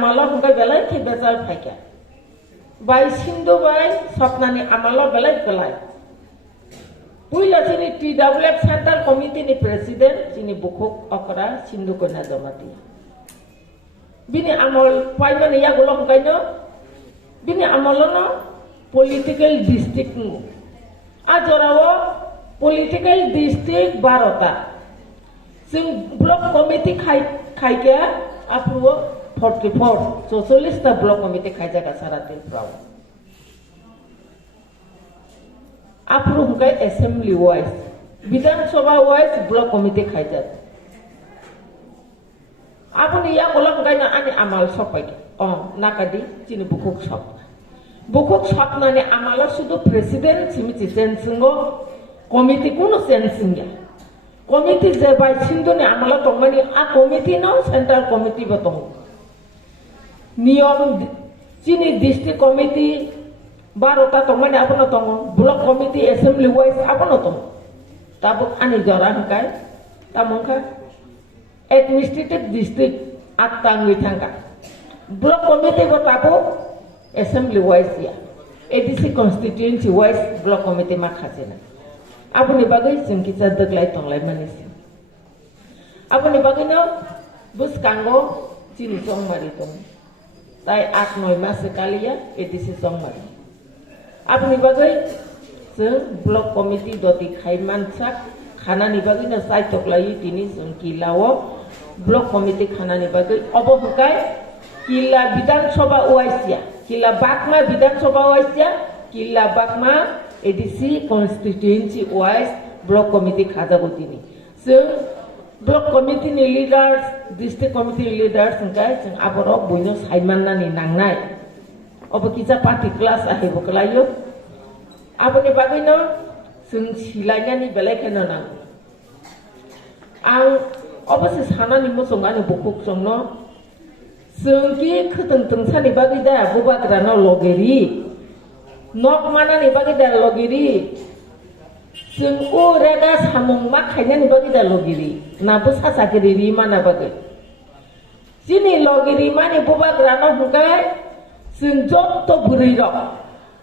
amalo hingga belai ke bezal faika bai Sindhu bai sapnani amalo belai belai puila sini TWF Central Committee ni Presiden sini bukuk okra Sindhu kena domati bini amal pai mana ya golong kaino bini amalono political district mu ajorawo political district 12টা sing block committee khai ke apruvo 44 block committee khai jaga saratil prau approve kai assembly wise Bidhan Sabha wise block committee khai jaga apuni ya golong kaino ani amal sopai nakadi chini bukuk shop nani amala sudo presiden simiti sensingo committee kuno sensinga committee je bai Sindhu ni amala tongmani a committee no central committee batong niyom chini district committee 12টা tongmani apono tongo block committee assembly wise apono tong tabuk ani jorang kai tamongka administrative district 8টা ngithangka block committee batapo assembly wise ya ADC constituency wise block committee ma khasena apuni bagai singki sadek lai tonglai manis apuni bagai no bus kango chini song mari tong tai 8-9 mas sekali ya ADC song mari apuni bagai se block committee doti khaiman sak khana ni bagai na sai toklai tini singki lawo block committee khana ni bagai obo hukai kila Bidhan Sabha wise ya kila bakma Bidhan Sabha wise ya kila bakma ADC constituency wise block committee khaja gotini so block committee ni leaders district committee leaders engkai jeng aboro boino saimanna ni nangnai obo kisa party class ahe boklayo aboni bagino sung silainya ni belai kena nang ang obo si sana ni musongani bukuk songno sungki khuteng sani bagi da bubagrano logeri nok mana ni bagi da logeri sung urega samung mak khainya ni bagi da logeri nabu sasakiri ri mana bagi sini logeri mani bubagrano hukai sung jotto buriro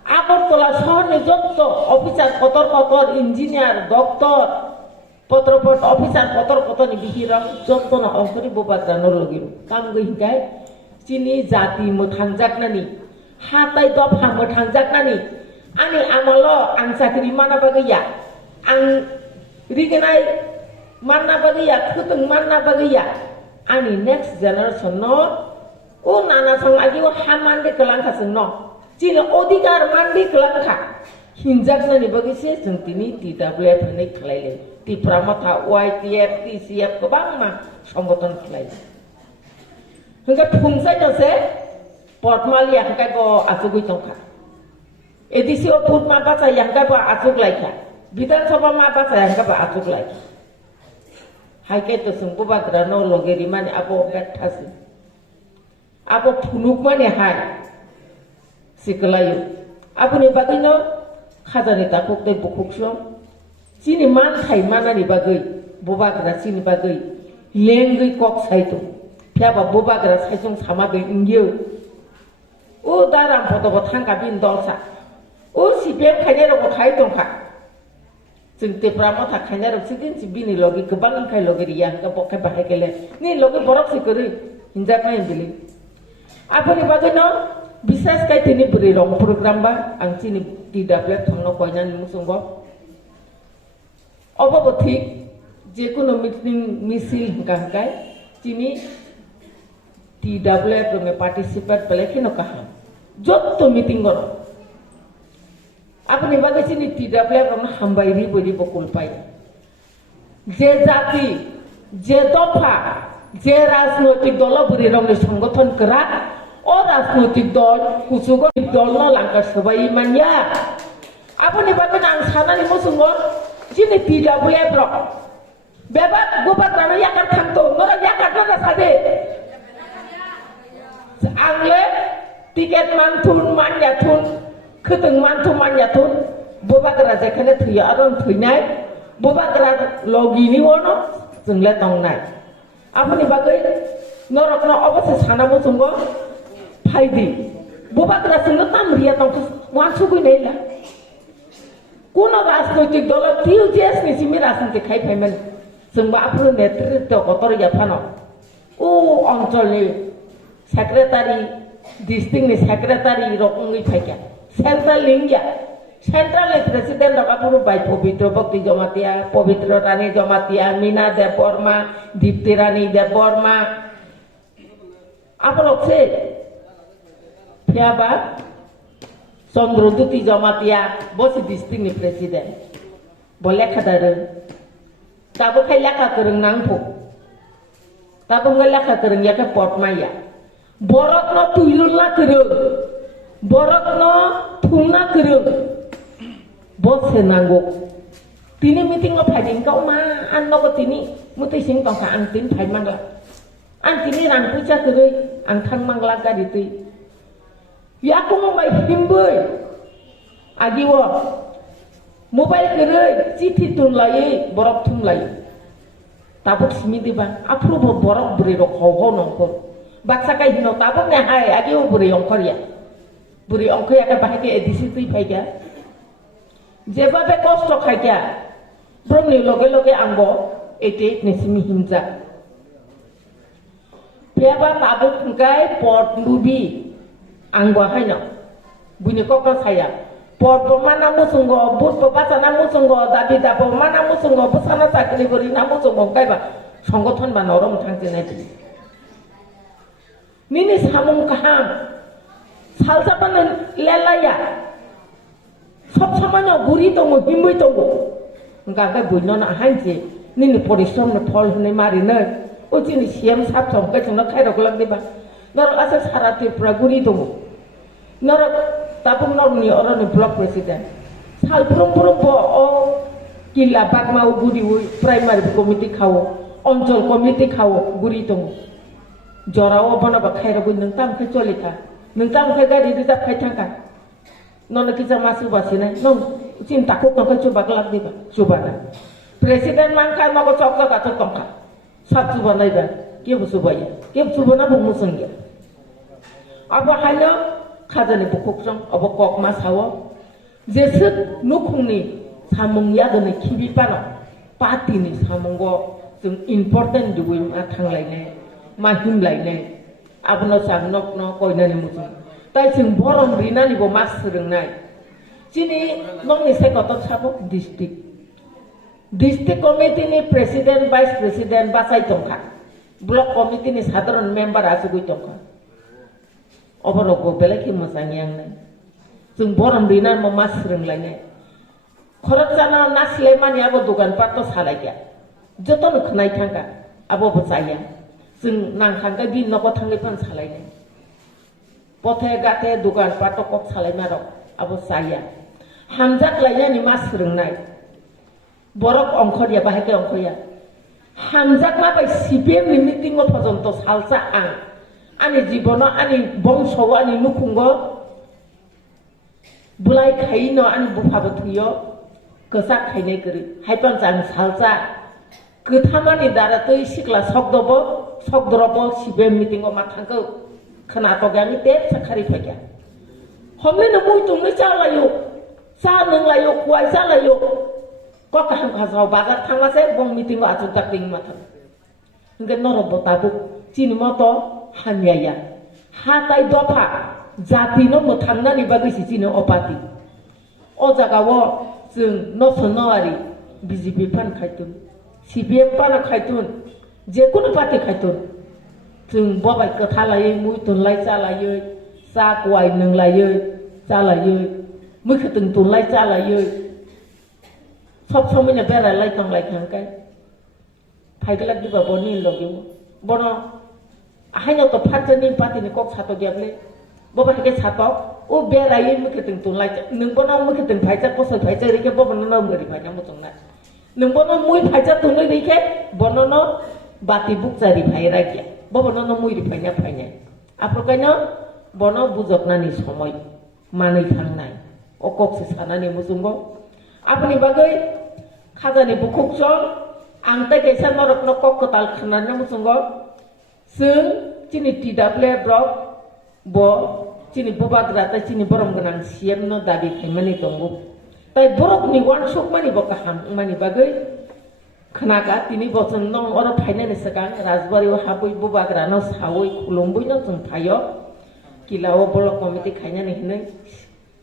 Agartala শহর ni jotto officer kotor engineer doktor potropot officer kotor ni bihira jotto na ofri bubagrano logeri kam gihkai Sini jati mutangjak nani hatai dopha mutangjak nani ani amalo ang sakri mana bagaya ang rigenai mana bagaya kutung mana bagaya ani next generation no o nana sang agi o hamande kelangka seno cina odikar mandi kelangka hinjak nani bagise jentini TWF ni kelaile ti pramata YTF TCF kebang ma songgoton kelaile hingga fungsai jose portmal yang kai bo asugui tongka edisi o put ma baca yang kai bo asug laika Bidhan Sabha ma baca yang kai bo asug laika hai kai to sung bubagrano logeri mani apo gathasi apo phunuk mani hai sikelayu apo ni bagino khajani takuk te bukukso sini man khai mana ni bagai bubagra sini bagai lengui kok saito Piaba bubagra saisong sama be ingyo o daram foto bo thangka bin dolsa o sipem khanya ro khai tongka jengte pramotha khanya ro sidin sibini logi kebang khai logi riya ka bokke bahe gele ni logi borok sikori hinja khai bili aponi bagino bisas kai tini beri rong program ba ang sini TWF thangno koinan musungbo obo bothik je kono meeting misil hangkai sini TWF में participate peleki no kaha jotto meeting goro apni bagai sini TWF में hambairi bodi bokul pai je jati je dopha je rajnotik dol buri rong সংগঠন kera o rajnotik dol kusugo dol no langkar sabai manya apni bagai nang sana ni musungo sini TWF ro beba gobat rano yakar thangto nora yakar no sade angle tiket mantun manyatun khuteng mantu manyatun bubagra jekhane thuya aron thuinai bubagra logini wono jungle tongnai apni bagai Norok no obase sana mo sunggo faidi. Bobakra sunggo tamriya tongko wansugui neila. Kuno রাজনৈতিক দল টিউজিএস ni simi রাজনীতি খাই ফাইমেন जोंबा आपरो नेतृत्व गतर याफानो ও অঞ্চলনি সেক্রেটারি ডিস্ট্রিক্টনি সেক্রেটারি রকমই ফাইকা সেন্ট্রাল লিঙ্গিয়া সেন্ট্রাল প্রেসিডেন্ট রকাপুরু বাই পবিত্র ভক্তি জমাতিয়া পবিত্র রানী জমাতিয়া মিনা দেববর্মা দীপ্তি রানী দেববর্মা আপলকছে ফিয়াবা চন্দ্রদুতি জমাতিয়া বসি ডিস্ট্রিক্টনি প্রেসিডেন্ট বলে খাদারো তাবো খাই লেখা করং নাংফো তাবো লেখা করং ইয়াকে পটমাইয়া বরক ন তুইরুল্লা করং বরক ন থুংনা করং বসে নাঙ্গো তিনি মিটিং ও ফাইদিং কাও ma an no ko tini mutai sing tong ka ang tin phai mangla an tini rang puja kerei ang thang mangla ka ditui ya ko mo mai himbui agiwo mobile kerei chithi tun lai borok thum lai tabuk simi diba aprubo borok buri ro ho nong ko baksa kai hino tabuk ne hai agiwo buri ongkor ya buri ongkor ya ka bahake edisi tui phai ga যেভাবে কষ্ট খাইয়া ব্রহ্মী লগে লগে আঙ্গ এটি নেসিমি হিংসা ফেবা তাবো ফুঙ্কাই পট লুবি আঙ্গ হাইন বুনি কক ছায়া পট বমানা মুসুঙ্গ বুট বাসানা মুসুঙ্গ দাবি দাবো মানা মুসুঙ্গ বুসানা চাকরি করি না মুসুঙ্গ গাইবা সংগঠন বা নরম থাকতে নাই নিনি সামুং কাহাম সালসাবানে লেলাইয়া সব সময় গুড়ি দङ হিমই দङ গাগে বইন না হাইছে নিনি পরিশ্রম ফল হনে মারিनो ও জিনি সিএম সাপ সংকে जोंना খাইরক লাগদিবা নর আছে সারা ত্রিপুরা গুড়ি দङ নর তাপুং নরনি অরনি ব্লক প্রেসিডেন্ট সালফ্রমফ্রম ও কিলা বাগমাও গুড়ি প্রাইমারি কমিটি খাও অঞ্চল কমিটি খাও গুড়ি দङ জরাও বনাবা খাইরক नों तामखे चलिखा नों तामखे गारि रिजार्भ खाइथांखा nona kita masuk basine non cinta ko ko coba kelak diba coba na presiden mangka mako cokka ka tongka sab coba nai ba ke busuba ya ke coba na bu musengya aba halo khajani bukuk jong aba kok masawo jesut nukungni samung ya gane khibi pano pati ni samunggo jong important duwi ma thanglai ma himlai ne abno sang nok no koinani musung তাই जों बरम रिनानिबो मास रोंनाय जिनि नंनि सायख'थ साबो डिस्ट्रिक्ट कमिटिनि president vice president बासाय दंखा ब्लक कमिटिनि साधारन मेम्बार आजुगै दंखा अबरबो बेलेखि मोजाङै आंनाय जों बरम रिनानिबो मास रोंलायनाय खरक जाना नासलेमानि आबो दुकान पातो सालायया जतन खनाय थांगा आबोबो जाया जों नांखांगा बि नखो थांगै फान सालायनाय पथे गाते दुकान पातो कक सालायना रक आबो जाया हामजाक लायनानि मास रोंनाय बरक अंखरिया बाहायके अंखरिया हामजाक माबाय सिपिएम नि मिटिं पर्यन्त सालसा आं आंनि जीवनाव आंनि बंशआव आंनि नुखुंग बुलाय खायनो आंनि बुफाबो थैयो गोसा खायनाय गरि हायपान जां सालसा गोथामानि दारातै सिख्ला सकदरबो सिपिएम मिटिंआव मा थांखो खोनातो गामि ते साखारि फायगा हमने न मुइ तुंनै जालायो जा नंलायो कुवाय जालायो कक हां खासाव बाजार थांगासे बं मिटिं आजु ताकरिं माथा नगे नरब ताबु चिनि मतो हान्याया हाताय दफा जातिनो मोथांनानि बागैसि चिनि अपाति अ जागावो जों नसनवारि बिजेपि फान खायतुन सिपिएम फान खायतुन जेकुनु पार्टी खायतुन जों बबाय खोथा लायै मुइ तुनलाय जालायै जा गय नोंलायै जालायै मुखोतों तुनलाय जालायै सब समयनो बेरायलाय दंलाय खांखाय फाइगला दिबा बनि लगिव बनो आहायनो तो फाजनि पार्टीनि कक सातो गेबले बबायके सातो ओ बेरायै मुखोतों तुनलाय नों बनो मुखोतों फाइजा कसय फाइजा रिके बबनो नमगरि फाइजा मुतंना नों बनो मुइ फाइजा तुनै रिके बनो बाति बुकजारि फाइरा गया बबनो मुइरि फायना फायनाय आप्रकायनो बनो बुजबनानि समय मानै थांनाय अककसे सानानि मुजुंगो आपनि बागै खाजानि बुखुकजों आंते गेसा नरकनो ककताल खानानि मुजुंगो जों जोंनि TWF block bo chini bubagra ta chini borom ganang CM no dabi khaimani tongo tai borok ni wan sok mani bo kaham mani bagai khanaga tini bochon nong oro phainani sakang rajbari o habui bubagra no sawoi khulumbui no jong phayo kilao bolo committee khainani hinai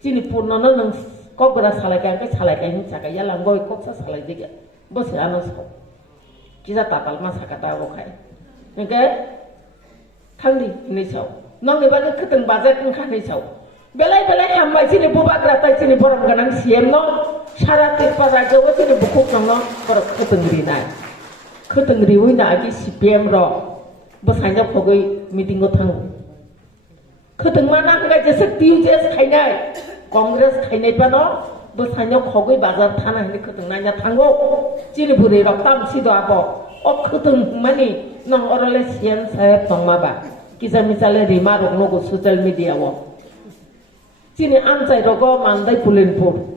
chini purno no nang kokra salaikai ka salaikai hin chaka yalang boi koksa salai diga bose anos ko kiza tapal ma sakata bo khai nge thangdi ni chau nong ni bagi keteng budget ngkhani chau belai hambai chini bubagra tai chini borom ganang CM no sara tirpa raja o chini bukuk no borok keteng riwi na agi CPM ro bosanya khogoi meeting go thang keteng mana ngai jese TUJS khainai Congress khainai pa no bosanya khogoi bazar thana ni keteng nanya thango chini buri rok tam sido abo o keteng mani nong orole CM saheb tongma ba kisah misalnya rima rok no social media wo sini anjay rogo mandai pulinpur